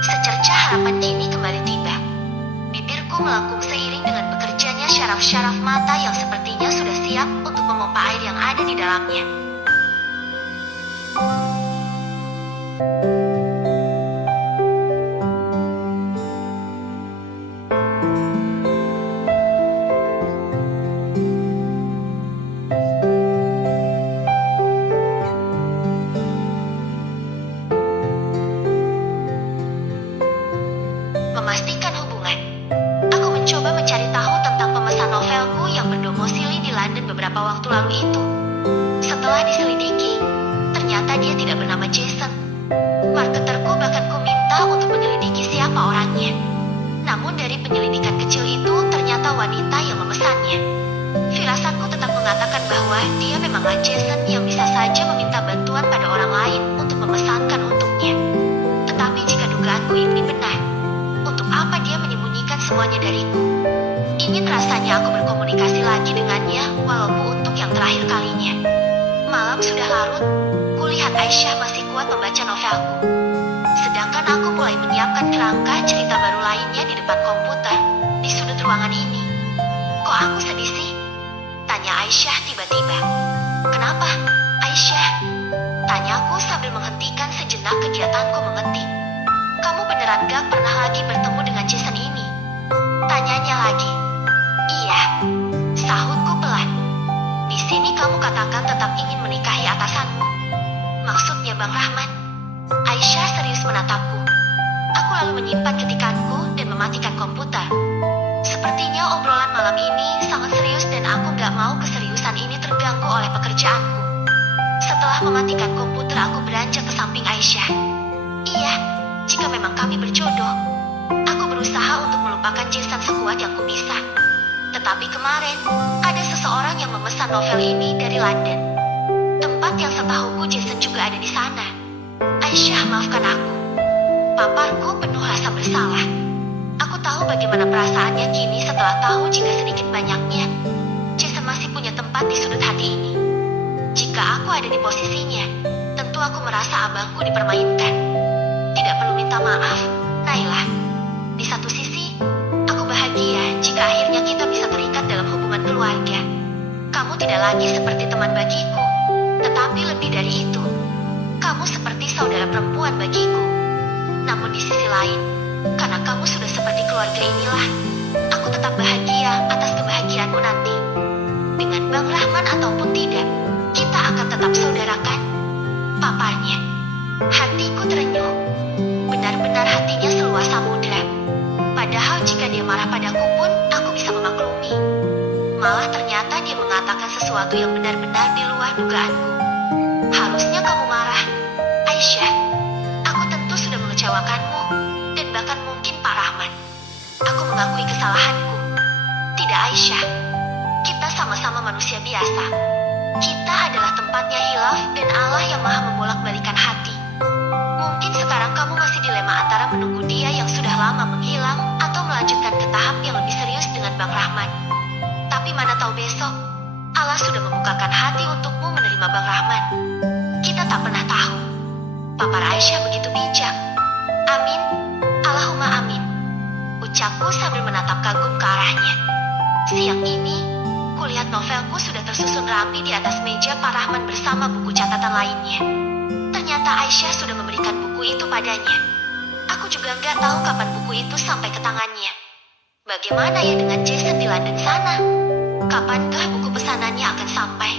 Secerca harapan kini kembali tiba. Bibirku melengkung seiring dengan bekerjanya syaraf-syaraf mata yang sepertinya sudah siap untuk memompa air yang ada di dalamnya. Memastikan hubungan. Aku mencoba mencari tahu tentang pemesan novelku yang berdomisili di London beberapa waktu lalu itu. Setelah diselidiki, ternyata dia tidak bernama Jason. Marketerku bahkan kuminta untuk menyelidiki siapa orangnya. Namun dari penyelidikan kecil itu ternyata wanita yang memesannya. Firasatku tetap mengatakan bahwa dia memanglah Jason yang bisa saja meminta bantuan pada orang lain untuk memesankan untuknya. Tetapi jika dugaanku ini benar, untuk apa dia menyembunyikan semuanya dariku? Ingin rasanya aku berkomunikasi lagi dengannya, walaupun untuk yang terakhir kalinya. Malam sudah larut, kulihat Aisyah masih kuat membaca novelku. Sedangkan aku mulai menyiapkan kerangka cerita baru lainnya di depan komputer, di sudut ruangan ini. Kok aku sedih sih? Tanya Aisyah tiba-tiba. Kenapa, Aisyah? Tanyaku sambil menghentikan sejenak kegiatanku mengetik. Kamu beneran gak pernah lagi bertemu dengan Jason ini? Tanyanya lagi. Iya, sahutku pelan. Di sini kamu katakan tetap ingin menikahi atasanmu. Maksudnya Bang Rahman? Aisyah serius menatapku. Aku lalu menyimpan ketikanku dan mematikan komputer. Sepertinya obrolan malam ini sangat serius dan aku gak mau keseriusan ini terganggu oleh pekerjaanku. Setelah mematikan komputer, aku beranjak ke samping Aisyah. Iya, jika memang kami berjodoh. Aku berusaha untuk melupakan Jason sekuat yang ku bisa. Tetapi kemarin, ada seseorang yang memesan novel ini dari London. Tempat papaku Jason juga ada di sana. Aisyah, maafkan aku. Papaku penuh rasa bersalah. Aku tahu bagaimana perasaannya kini setelah tahu jika sedikit banyaknya Jason masih punya tempat di sudut hati ini. Jika aku ada di posisinya, tentu aku merasa abangku dipermainkan. Tidak perlu minta maaf, Naila. Di satu sisi, aku bahagia jika akhirnya kita bisa terikat dalam hubungan keluarga. Kamu tidak lagi seperti teman bagiku, tetapi lebih dari itu, kamu seperti saudara perempuan bagiku. Namun di sisi lain, karena kamu sudah seperti keluarga inilah, aku tetap bahagia atas kebahagiaanmu nanti. Dengan Bang Rahman ataupun tidak, kita akan tetap saudara kan? Paparnya. Hatiku terenyuh. Benar-benar hatinya seluas samudra. Padahal jika dia marah padaku pun, aku bisa memaklumi. Malah ternyata dia mengatakan sesuatu yang benar-benar di luar dugaanku. Harusnya kamu marah, Aisyah. Aku tentu sudah mengecewakanmu, dan bahkan mungkin Pak Rahman. Aku mengakui kesalahanku. Tidak, Aisyah. Kita sama-sama manusia biasa. Kita adalah tempatnya hilaf dan Allah yang maha membolak-balikan hati. Mungkin sekarang kamu masih dilema antara menunggu dia yang sudah lama menghilang atau melanjutkan ke tahap yang lebih serius dengan Bang Rahman. Tapi mana tahu besok, Allah sudah membukakan hati untukmu menerima Bang Rahman. Kita tak pernah tahu. Papar Aisyah begitu bijak. Amin. Allahumma amin. Ucapku sambil menatap kagum ke arahnya. Siang ini, kulihat novelku sudah tersusun rapi di atas meja Pak Rahman bersama buku catatan lainnya. Ternyata Aisyah sudah memberikan buku itu padanya. Aku juga nggak tahu kapan buku itu sampai ke tangannya. Bagaimana ya dengan Jason di London sana? Kapankah buku pesanannya akan sampai?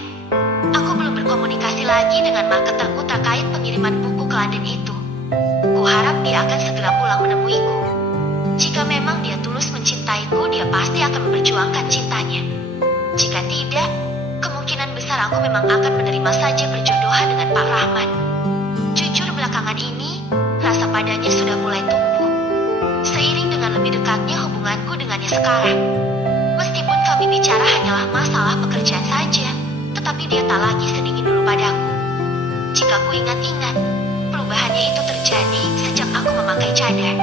Aku belum berkomunikasi lagi dengan marketerku terkait pengiriman buku ke London itu. Kuharap dia akan segera pulang menemuiku. Jika memang dia tulus mencintaiku, dia pasti akan memperjuangkan cintanya. Jika tidak, kemungkinan besar aku memang akan menerima saja perjodohan dengan Pak Rahman. Jujur belakangan ini, rasa padanya sudah mulai tumbuh. Seiring dengan lebih dekatnya hubunganku dengannya sekarang. Meskipun kami bicara hanyalah masalah pekerjaan saja, tetapi dia tak lagi sedingin dulu padaku. Jika ku ingat-ingat, perubahannya itu terjadi sejak aku memakai cadar.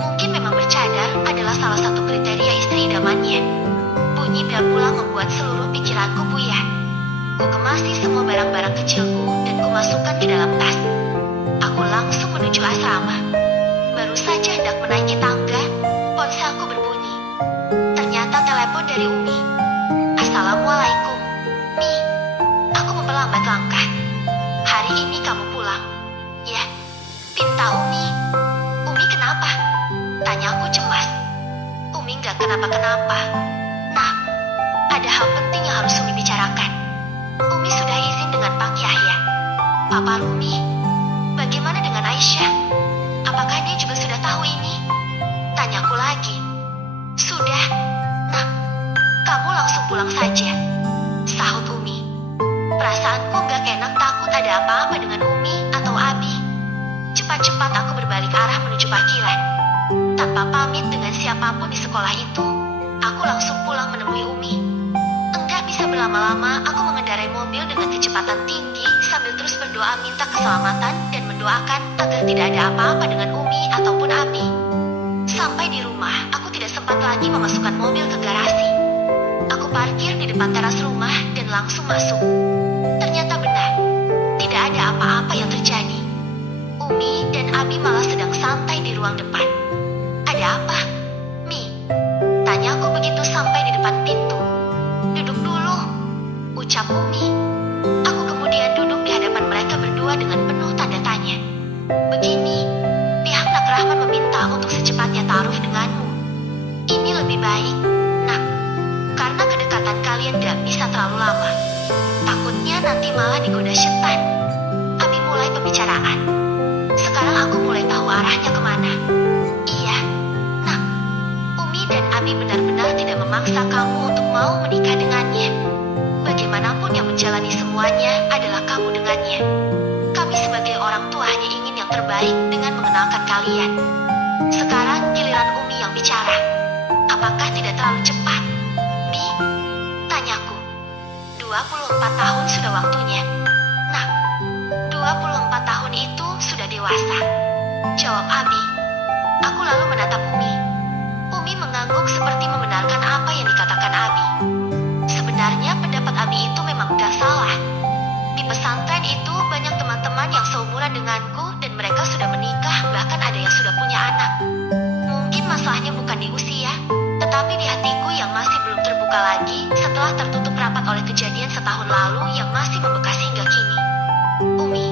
Mungkin memang bercadar adalah salah satu kriteria istri idamannya. Bunyi bel pulang membuat seluruh pikiranku buyar. Ku kemasi semua barang-barang kecilku dan ku masukkan ke dalam tas. Aku langsung menuju asrama. Baru saja hendak menaiki tangga, ponselku berbunyi. Ternyata telepon dari Umi. Assalamualaikum. Mi, aku memperlambat langkah. Hari ini kamu pulang. Ya, pinta Umi. Umi kenapa? Tanyaku cemas. Umi gak kenapa-kenapa. Nah, ada hal penting yang harus Umi bicarakan. Umi sudah izin dengan Pak Yahya. Papa Umi, bagaimana dengan Aisyah? Apakah dia juga sudah tahu ini? Tanyaku lagi. Sudah. Nah, kamu langsung pulang saja. Sahut Umi. Perasaanku gak enak takut ada apa-apa dengan Umi atau Abi. Cepat-cepat aku berbalik arah menuju parkiran. Tanpa pamit dengan siapapun di sekolah itu, aku langsung pulang menemui Umi. Enggak bisa berlama-lama, aku mengendarai mobil dengan kecepatan tinggi sambil terus berdoa minta keselamatan dan mendoakan agar tidak ada apa-apa dengan Umi ataupun Abi. Sampai di rumah, aku tidak sempat lagi memasukkan mobil ke garasi. Aku parkir di depan teras rumah dan langsung masuk. Ternyata benar, tidak ada apa-apa yang terjadi. Umi dan Abi malah sedang santai di ruang depan. Ada apa? Mi, tanyaku begitu sampai di depan pintu. Duduk dulu, ucap Umi. Aku kemudian duduk di hadapan mereka berdua dengan penuh tanda tanya. Begini, pihak Nak Rahman meminta untuk secepatnya taruh denganmu. Ini lebih baik, Nak, karena kedekatan kalian gak bisa terlalu lama. Takutnya nanti malah digoda setan. Abi mulai pembicaraan. Sekarang aku mulai tahu arahnya kemana. Iya, Nak, Umi dan Abi benar-benar tidak memaksa kamu untuk mau menikah dengannya. Bagaimanapun yang menjalani semuanya adalah kamu dengannya. Kami sebagai orang tua hanya ingin yang terbaik dengan mengenalkan kalian. Sekarang giliran Umi yang bicara. Apakah tidak terlalu cepat? Mi, tanyaku. 24 tahun sudah waktunya. Nah, Selain itu, banyak teman-teman yang seumuran denganku dan mereka sudah menikah, bahkan ada yang sudah punya anak. Mungkin masalahnya bukan di usia, tetapi di hatiku yang masih belum terbuka lagi setelah tertutup rapat oleh kejadian setahun lalu yang masih membekas hingga kini. Umi,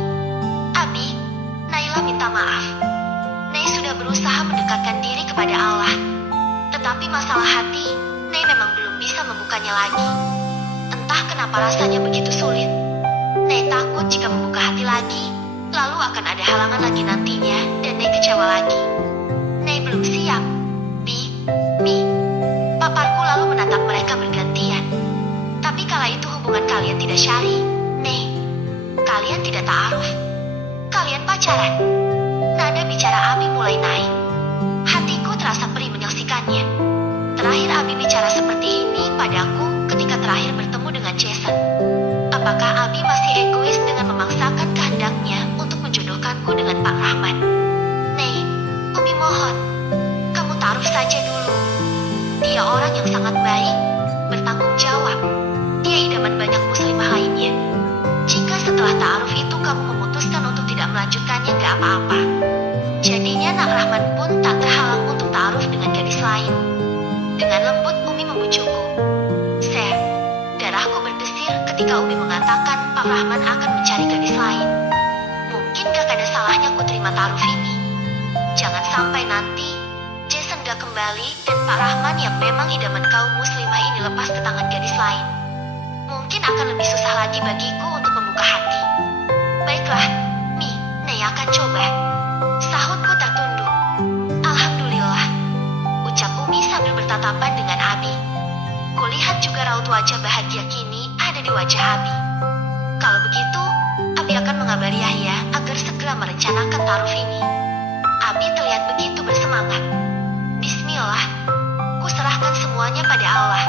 Abi, Naila minta maaf. Nei sudah berusaha mendekatkan diri kepada Allah. Tetapi masalah hati, Nei memang belum bisa membukanya lagi. Entah kenapa rasanya begitu sulit. Nei takut jika membuka hati lagi, lalu akan ada halangan lagi nantinya dan Nei kecewa lagi. Nei belum siap. Mi. Paparku lalu menatap mereka bergantian. Tapi kala itu hubungan kalian tidak syari, Nei. Kalian tidak ta'aruf. Kalian pacaran. Nada bicara Abi mulai naik. Hatiku terasa perih menyaksikannya. Terakhir Abi bicara seperti ini padaku ketika terakhir bertemu dengan Jason. Apakah Abi masih egois dengan memaksakan kehendaknya untuk menjodohkanku dengan Pak Rahman? Nei, Umi mohon, kamu taruh saja dulu. Dia orang yang sangat baik, bertanggung jawab. Dia idaman banyak muslimah lainnya. Jika setelah ta'aruf itu kamu memutuskan untuk tidak melanjutkannya, gak apa-apa. Jadinya Nak Rahman pun tak terhalang untuk ta'aruf dengan gadis lain. Dengan lembut Umi membujukku. Ser, darahku berdesir ketika Umi mengatakan Pak Rahman akan mencari gadis lain. Mungkin gak ada salahnya ku terima ta'aruf ini. Jangan sampai nanti Jason gak kembali dan Pak Rahman yang memang idaman kaum muslimah ini lepas ke tangan gadis lain. Mungkin akan lebih susah lagi bagiku untuk membuka hati. Baiklah, Mi, Nei akan coba. Sahutku tertunduk. Alhamdulillah, ucap Umi sambil bertatapan dengan Abi. Kulihat juga raut wajah bahagia kini ada di wajah Abi. Kalau begitu, Abi akan mengabari Yahya agar segera merencanakan ta'aruf ini. Abi terlihat begitu bersemangat. Bismillah, kuserahkan semuanya pada Allah.